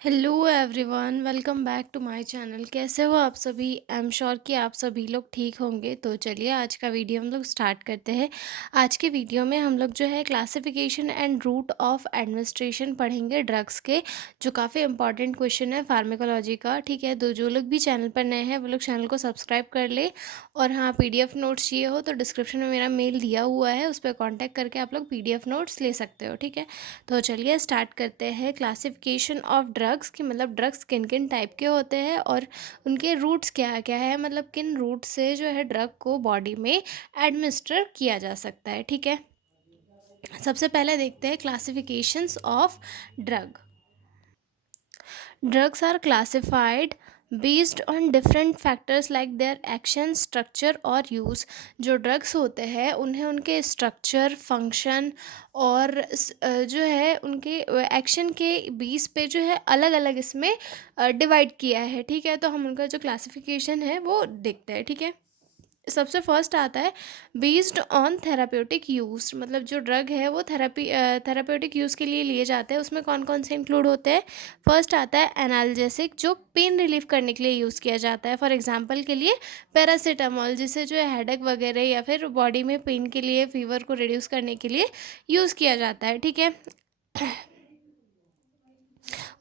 Hello everyone, welcome back to my channel. कैसे हो आप सभी? आई एम श्योर कि आप सभी लोग ठीक होंगे। तो चलिए आज का वीडियो हम लोग स्टार्ट करते हैं। आज के वीडियो में हम लोग जो है classification and route of administration पढ़ेंगे ड्रग्स के, जो काफ़ी इंपॉर्टेंट क्वेश्चन है फार्मेकोलॉजी का। ठीक है, तो जो लोग भी चैनल पर नए हैं वो लोग चैनल को सब्सक्राइब कर ले। और हाँ, पीडीएफ नोट्स चाहिए हो तो डिस्क्रिप्शन में मेरा मेल दिया हुआ है, उस पर कॉन्टैक्ट करके आप लोग पीडीएफ नोट्स ले सकते हो। ठीक है, तो चलिए स्टार्ट करते हैं। क्लासिफिकेशन ऑफ ड्रग्स की मतलब ड्रग्स किन किन टाइप के होते हैं और उनके रूट्स क्या क्या है, मतलब किन रूट से जो है ड्रग को बॉडी में एडमिनिस्टर किया जा सकता है। ठीक है, सबसे पहले देखते हैं classifications of drug. Drugs are classified based on different factors like their action, structure और यूज़। जो ड्रग्स होते हैं उन्हें उनके स्ट्रक्चर, फंक्शन और जो है उनके एक्शन के बेस पे जो है अलग अलग इसमें डिवाइड किया है। ठीक है, तो हम उनका जो क्लासिफिकेशन है वो देखते हैं। ठीक है, सबसे फर्स्ट आता है बेस्ड ऑन थेराप्यूटिक यूज़। मतलब जो ड्रग है वो थेराप्यूटिक यूज़ के लिए लिए जाते हैं। उसमें कौन कौन से इंक्लूड होते हैं? फर्स्ट आता है एनाल्जेसिक, जो पेन रिलीफ करने के लिए यूज़ किया जाता है। फॉर एग्जांपल के लिए पैरासीटामोल, जिसे जो है हेडेक वगैरह या फिर बॉडी में पेन के लिए, फीवर को रिड्यूस करने के लिए यूज़ किया जाता है। ठीक है,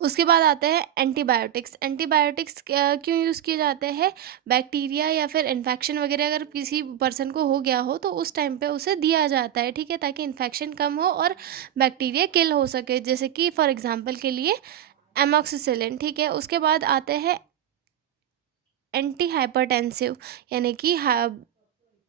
उसके बाद आते हैं एंटीबायोटिक्स। एंटीबायोटिक्स क्यों यूज़ किए जाते हैं? बैक्टीरिया या फिर इन्फेक्शन वगैरह अगर किसी पर्सन को हो गया हो तो उस टाइम पे उसे दिया जाता है। ठीक है, ताकि इन्फेक्शन कम हो और बैक्टीरिया किल हो सके, जैसे कि फॉर एग्जांपल के लिए एमॉक्सिसिलिन। ठीक है, उसके बाद आते हैं एंटी हाइपरटेंसिव, यानी कि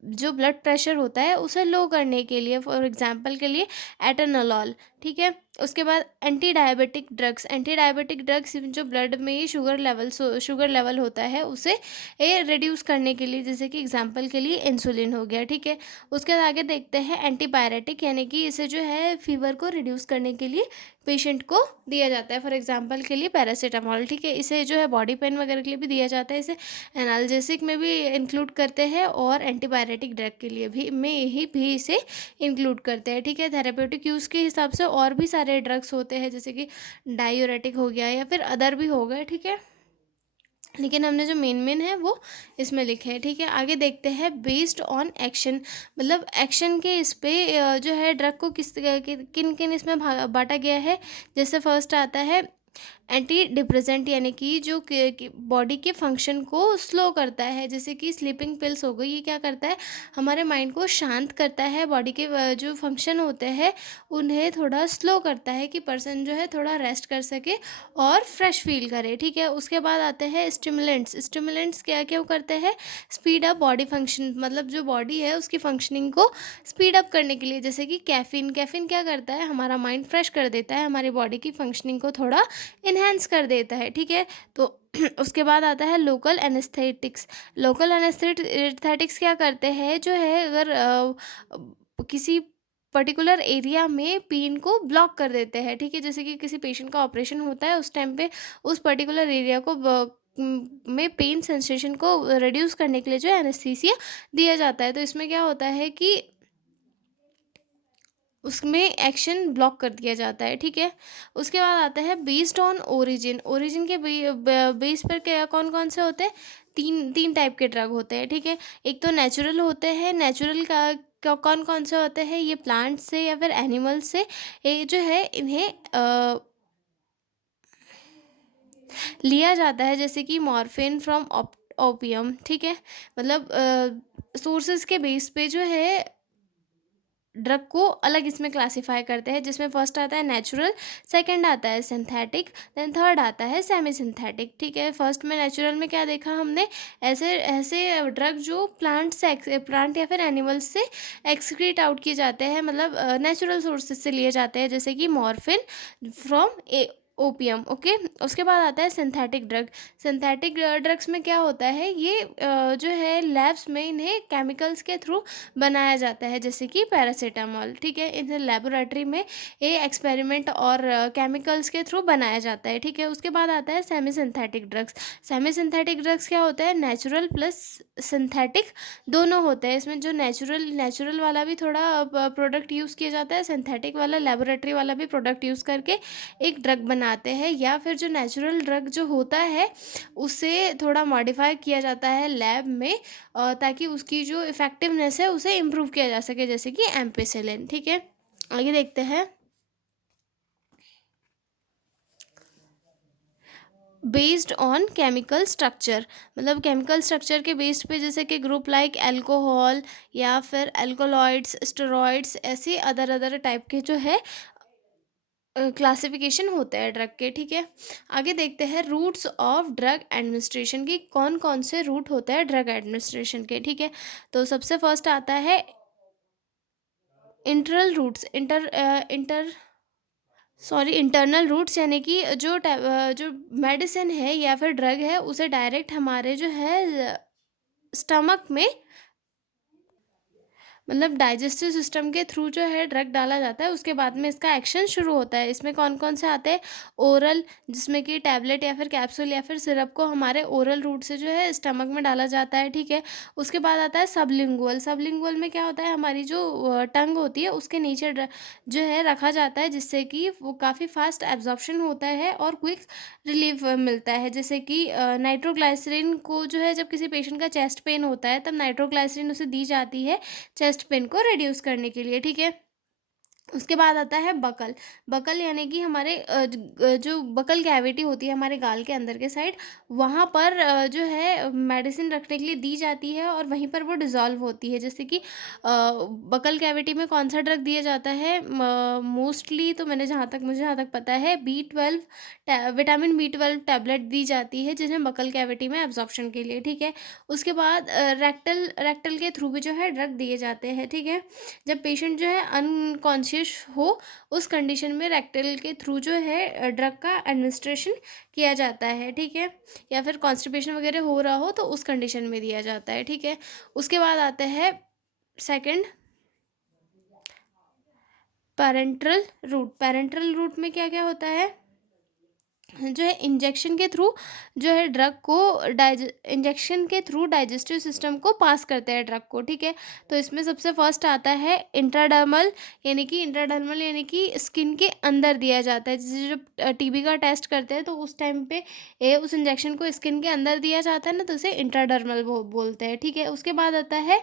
जो ब्लड प्रेशर होता है उसे लो करने के लिए, फॉर एग्जांपल के लिए एटेनोलॉल। ठीक है, उसके बाद anti diabetic drugs. Anti diabetic drugs जो ब्लड में शुगर लेवल होता है उसे रिड्यूस करने के लिए, जैसे कि एग्जांपल के लिए इंसुलिन हो गया। ठीक है, उसके बाद आगे देखते हैं एंटीपायरेटिक, यानी कि इसे जो है फीवर को रिड्यूस करने के लिए पेशेंट को दिया जाता है। फॉर एग्जांपल के लिए पैरासीटामोल। ठीक है, इसे जो है बॉडी पेन वगैरह के लिए भी दिया जाता है। इसे एनाल्जेसिक में भी इंक्लूड करते हैं और एंटीपायरेटिक ड्रग के लिए भी इसे इंक्लूड करते हैं। ठीक है, थेरापेटिक यूज़ के हिसाब से और भी सारे ड्रग्स होते हैं, जैसे कि डायूरेटिक हो गया या फिर अदर भी हो गए। ठीक है, लेकिन हमने जो मेन मेन है वो इसमें लिखे हैं। ठीक है, आगे देखते हैं बेस्ड ऑन एक्शन। मतलब एक्शन के इस पे जो है ड्रग को किन किन इसमें बांटा गया है। जैसे फर्स्ट आता है एंटी डिप्रेसेंट, यानी कि जो बॉडी के फंक्शन को स्लो करता है, जैसे कि स्लीपिंग पिल्स हो गई। ये क्या करता है? हमारे माइंड को शांत करता है, बॉडी के जो फंक्शन होते हैं उन्हें थोड़ा स्लो करता है कि पर्सन जो है थोड़ा रेस्ट कर सके और फ्रेश फील करे। ठीक है, उसके बाद आते हैं स्टिमुलेंट्स। स्टिमुलेंट्स क्या क्यों करते हैं? स्पीड अप बॉडी फंक्शन, मतलब जो बॉडी है उसकी फंक्शनिंग को स्पीड अप करने के लिए, जैसे कि कैफीन। कैफीन क्या करता है? हमारा माइंड फ्रेश कर देता है, हमारी बॉडी की फंक्शनिंग को थोड़ा इन्हेंस कर देता है। ठीक है, तो उसके बाद आता है लोकल एनेस्थेटिक्स। लोकल एनेस्थेटिक्स क्या करते हैं? जो है अगर किसी पर्टिकुलर एरिया में पेन को ब्लॉक कर देते हैं। ठीक है, जैसे कि किसी पेशेंट का ऑपरेशन होता है, उस टाइम पे उस पर्टिकुलर एरिया को में पेन सेंसेशन को रिड्यूस करने के लिए जो एनेस्थीसिया दिया जाता है। तो इसमें क्या होता है कि उसमें एक्शन ब्लॉक कर दिया जाता है। ठीक है, उसके बाद आता है बेस्ड ऑन ओरिजिन। ओरिजिन के बेस पर क्या कौन कौन से होते हैं? तीन तीन टाइप के ड्रग होते हैं। ठीक है, एक तो नेचुरल होते हैं। नेचुरल का कौन कौन से होते हैं? ये प्लांट से या फिर एनिमल से ये जो है इन्हें लिया जाता है, जैसे कि मॉर्फिन फ्रॉम ओपियम। ठीक है, मतलब सोर्सेज के बेस पे जो है ड्रग को अलग इसमें क्लासिफाई करते हैं, जिसमें फर्स्ट आता है नेचुरल, सेकंड आता है सिंथेटिक, देन थर्ड आता है सेमी सिंथेटिक। ठीक है, फर्स्ट में नेचुरल में क्या देखा हमने? ऐसे ऐसे ड्रग जो प्लांट या फिर एनिमल्स से एक्सक्रीट आउट किए जाते हैं, मतलब नेचुरल सोर्सेज से लिए जाते हैं, जैसे कि मॉर्फिन फ्रॉम ओपियम। ओके, उसके बाद आता है सिंथेटिक ड्रग। सिंथेटिक ड्रग्स में क्या होता है? ये जो है लैब्स में इन्हें केमिकल्स के थ्रू बनाया जाता है, जैसे कि पैरासीटामोल। ठीक है, इन्हें लेबोरेटरी में ये एक्सपेरिमेंट और केमिकल्स के थ्रू बनाया जाता है। ठीक है, उसके बाद आता है semi synthetic drugs. Semi synthetic drugs क्या होता है? नेचुरल प्लस सिंथेटिक दोनों होते हैं। इसमें जो नेचुरल वाला भी थोड़ा प्रोडक्ट यूज़ किया जाता है, सिंथेटिक वाला लेबोरेटरी वाला भी प्रोडक्ट यूज़ करके एक ड्रग बनाया बनाते हैं या फिर जो नेचुरल ड्रग जो होता है उसे थोड़ा मॉडिफाई किया जाता है लैब में, ताकि उसकी जो इफ़ेक्टिवनेस है उसे इम्प्रूव किया जा सके, जैसे कि एम्पिसिलिन। ठीक है, आगे देखते हैं। बेस्ड ऑन केमिकल स्ट्रक्चर, मतलब केमिकल स्ट्रक्चर के बेस्ड पे, जैसे कि ग्रुप लाइक अल्कोहल या फिर अल्कोलॉइड्स, स्टेरॉइड्स, ऐसे अदर अदर टाइप के जो है क्लासिफिकेशन होते हैं ड्रग के। ठीक है, आगे देखते हैं रूट्स ऑफ ड्रग एडमिनिस्ट्रेशन की, कौन कौन से रूट होते हैं ड्रग एडमिनिस्ट्रेशन के। ठीक है, तो सबसे फर्स्ट आता है इंटरल रूट्स, इंटरनल रूट्स, यानी कि जो मेडिसिन है या फिर ड्रग है उसे डायरेक्ट हमारे जो है स्टमक में, मतलब डाइजेस्टिव सिस्टम के थ्रू जो है ड्रग डाला जाता है, उसके बाद में इसका एक्शन शुरू होता है। इसमें कौन कौन से आते हैं? ओरल, जिसमें कि टैबलेट या फिर कैप्सूल या फिर सिरप को हमारे ओरल रूट से जो है स्टमक में डाला जाता है। ठीक है, उसके बाद आता है सबलिंगुअल। सबलिंगुअल में क्या होता है, हमारी जो टंग होती है उसके नीचे जो है रखा जाता है, जिससे कि वो काफ़ी फास्ट एब्जॉर्प्शन होता है और क्विक रिलीफ मिलता है। जैसे कि नाइट्रोग्लाइसरीन को जो है, जब किसी पेशेंट का चेस्ट पेन होता है तब नाइट्रोग्लाइसरीन उसे दी जाती है चेस्ट पेन को रिड्यूस करने के लिए। ठीक है, उसके बाद आता है बकल। बकल यानी कि हमारे जो बकल कैविटी होती है हमारे गाल के अंदर के साइड, वहाँ पर जो है मेडिसिन रखने के लिए दी जाती है और वहीं पर वो डिज़ोल्व होती है। जैसे कि बकल कैविटी में कौन सा ड्रग दिया जाता है? मोस्टली तो मुझे जहाँ तक पता है B12, विटामिन B12 टैबलेट दी जाती है, जिन्हें बकल कैविटी में एब्जॉर्प्शन के लिए। ठीक है, उसके बाद रेक्टल के थ्रू भी जो है ड्रग दिए जाते हैं। ठीक है, जब पेशेंट जो है अनकॉन्शियस हो, उस कंडीशन में रेक्टल के थ्रू जो है ड्रग का एडमिनिस्ट्रेशन किया जाता है। ठीक है, या फिर कॉन्स्टिपेशन वगैरह हो रहा हो तो उस कंडीशन में दिया जाता है। ठीक है, उसके बाद आता है second, parenteral route. Parenteral route में क्या क्या होता है? जो है इंजेक्शन के थ्रू जो है ड्रग को इंजेक्शन के थ्रू डाइजेस्टिव सिस्टम को पास करते हैं ड्रग को। ठीक है, तो इसमें सबसे फर्स्ट आता है इंट्राडर्मल, इंट्राडर्मल यानी कि स्किन के अंदर दिया जाता है। जैसे जब टीबी का टेस्ट करते हैं तो उस टाइम पे उस इंजेक्शन को स्किन के अंदर दिया जाता है ना, तो उसे इंट्राडर्मल बोलते हैं। ठीक है, उसके बाद आता है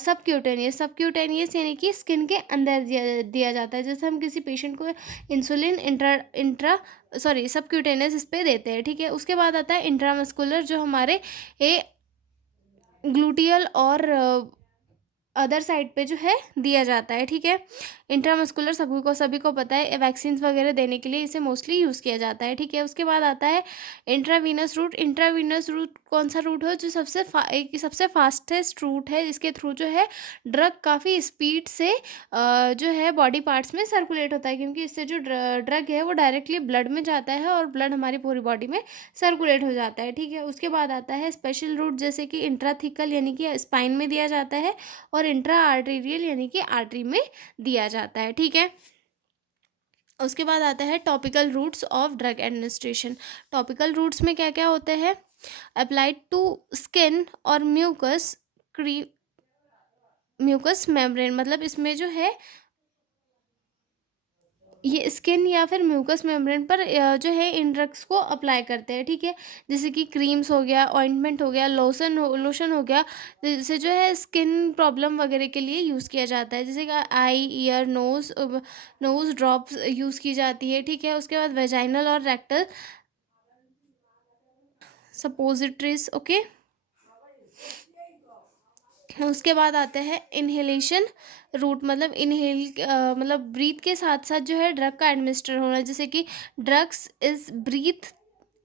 सबक्यूटेनियस। सबक्यूटेनियस यानी कि स्किन के अंदर दिया जाता है। जैसे हम किसी पेशेंट को इंसुलिन इंट्रा सबक्यूटेनियस इस पे देते हैं। ठीक है, उसके बाद आता है इंट्रामस्कुलर, जो हमारे ए ग्लूटियल और अदर साइड पे जो है दिया जाता है। ठीक है, इंट्रामस्कुलर सभी को पता है, वैक्सीन्स वगैरह देने के लिए इसे मोस्टली यूज़ किया जाता है। ठीक है, उसके बाद आता है इंट्रावीनस रूट। इंट्रावीनस रूट कौन सा रूट हो? जो सबसे फास्टेस्ट रूट है, जिसके थ्रू जो है ड्रग काफ़ी स्पीड से जो है बॉडी पार्ट्स में सर्कुलेट होता है, क्योंकि इससे जो ड्रग है वो डायरेक्टली ब्लड में जाता है और ब्लड हमारी पूरी बॉडी में सर्कुलेट हो जाता है। ठीक है, उसके बाद आता है स्पेशल रूट, जैसे कि इंट्राथिकल यानी कि स्पाइन में दिया जाता है, और इंट्रा आर्टेरियल यानी कि आर्टरी में दिया जाता है। ठीक है, उसके बाद आता है topical routes of drug administration. Topical routes में क्या क्या होते हैं? अप्लाइड टू स्किन और म्यूकस मेम्ब्रेन, मतलब इसमें जो है ये स्किन या फिर म्यूकस मेम्ब्रेन पर जो है इन ड्रग्स को अप्लाई करते हैं। ठीक है, जैसे कि क्रीम्स हो गया, ऑइंटमेंट हो गया, लोशन हो गया, जैसे जो है स्किन प्रॉब्लम वगैरह के लिए यूज़ किया जाता है। जैसे कि आई, ईयर, नोज़ ड्रॉप्स यूज़ की जाती है। ठीक है, उसके बाद वेजाइनल और रेक्टल सपोजिटरीज। ओके, उसके बाद आते हैं इन्हेलेशन रूट, मतलब मतलब ब्रीथ के साथ साथ जो है ड्रग का एडमिनिस्टर होना। जैसे कि drugs is breathe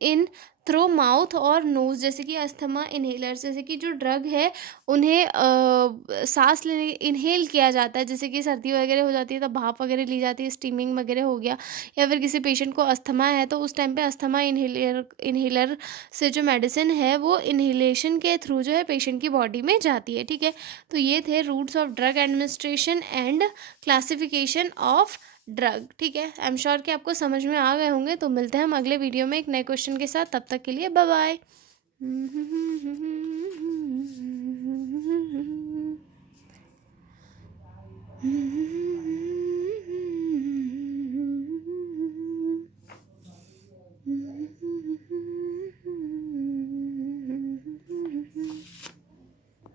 in through mouth और नोज, जैसे कि अस्थमा इन्हेलर, जैसे कि जो ड्रग है उन्हें सांस लेने इन्हेल किया जाता है। जैसे कि सर्दी वगैरह हो जाती है तो भाप वगैरह ली जाती है, स्टीमिंग वगैरह हो गया, या फिर किसी पेशेंट को अस्थमा है तो उस टाइम पे अस्थमा इन्हेलर से जो मेडिसिन है वो इन्हेलेशन के थ्रू जो है पेशेंट की बॉडी में जाती है। ठीक है, तो ये थे routes of drug administration and classification of drug. ठीक है, आई एम श्योर कि आपको समझ में आ गए होंगे। तो मिलते हैं हम अगले वीडियो में एक नए क्वेश्चन के साथ, तब तक के लिए बाय बाय।